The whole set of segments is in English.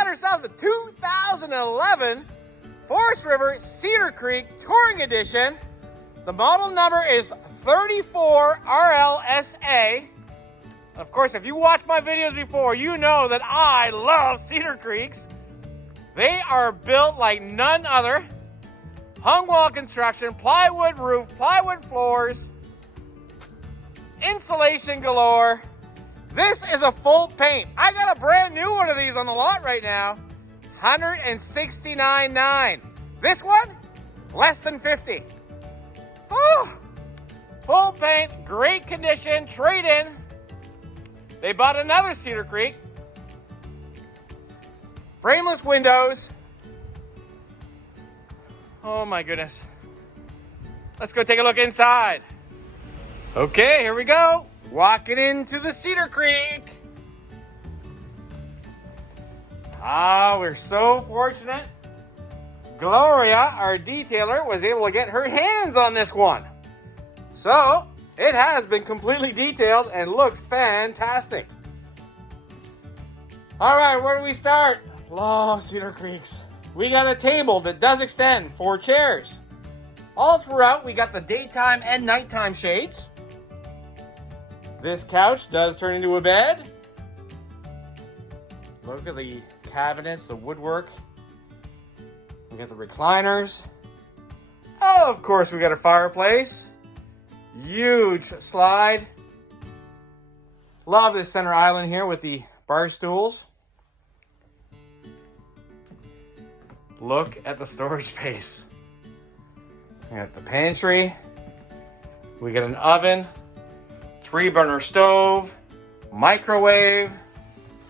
got ourselves a 2011 Forest River Cedar Creek Touring Edition. The model number is 34 RLSA. Of course, if you watched my videos before, you know that I love Cedar Creeks. They are built like none other. Hung wall construction, plywood roof, plywood floors, insulation galore. This is a full paint. I got a brand new one of these on the lot right now. $169.9. This one, less than 50. Oh, full paint, great condition, trade in. They bought another Cedar Creek. Frameless windows. Oh my goodness. Let's go take a look inside. Okay, here we go. Walking into the Cedar Creek. We're so fortunate. Gloria, our detailer, was able to get her hands on this one. So, it has been completely detailed and looks fantastic. All right, where do we start? Love Cedar Creeks. We got a table that does extend, 4 chairs. All throughout, we got the daytime and nighttime shades. This couch does turn into a bed. Look at the cabinets, the woodwork. We got the recliners. Oh, of course, we got a fireplace. Huge slide. Love this center island here with the bar stools. Look at the storage space. We got the pantry. We got an oven, 3-burner stove, microwave.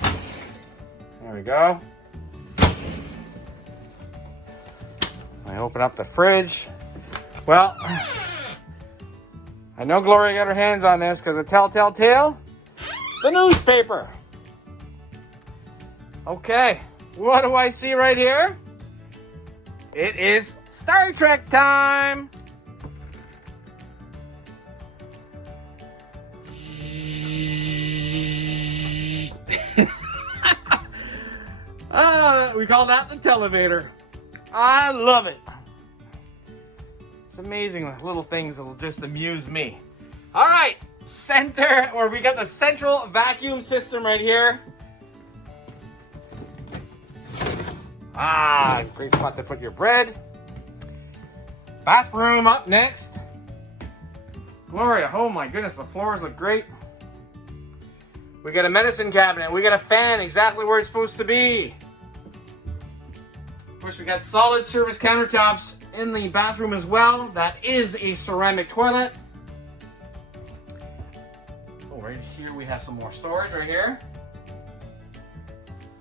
There we go. I open up the fridge. Well, I know Gloria got her hands on this because of telltale tale. The newspaper. Okay, what do I see right here? It is Star Trek time. We call that the Televator. I love it. It's amazing little things that will just amuse me. All right, we got the central vacuum system right here. Great spot to put your bread. Bathroom up next. Gloria, oh my goodness, the floors look great. We got a medicine cabinet. We got a fan exactly where it's supposed to be. Of course, we got solid surface countertops in the bathroom as well. That is a ceramic toilet. Oh, right here we have some more storage right here.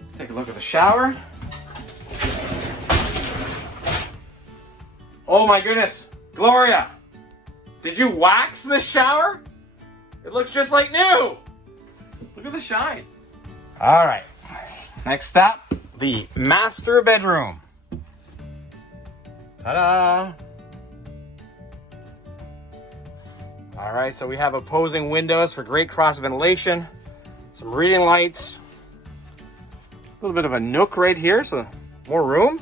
Let's take a look at the shower. Oh my goodness, Gloria, did you wax this shower? It looks just like new. Look at the shine. All right, next up, the master bedroom. Ta-da! All right, so we have opposing windows for great cross ventilation, some reading lights, a little bit of a nook right here, so more room.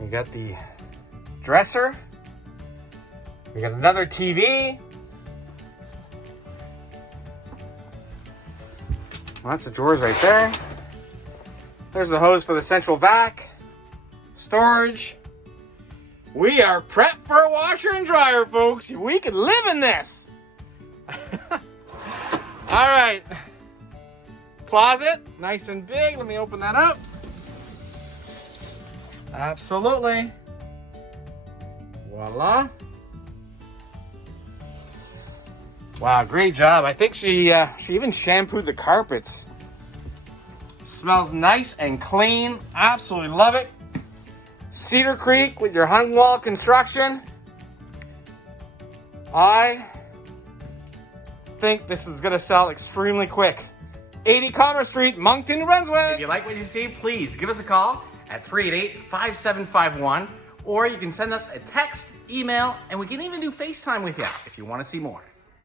We got the dresser. We got another TV. Lots of drawers right there. There's the hose for the central vac. Storage. We are prepped for a washer and dryer, folks. We could live in this. All right. Closet, nice and big. Let me open that up. Absolutely. Voila. Wow, great job. I think she even shampooed the carpets. Smells nice and clean. Absolutely love it. Cedar Creek with your hung wall construction. I think this is going to sell extremely quick. 80 Commerce Street, Moncton, New Brunswick. If you like what you see, please give us a call at 388-5751, or you can send us a text, email, and we can even do FaceTime with you if you want to see more.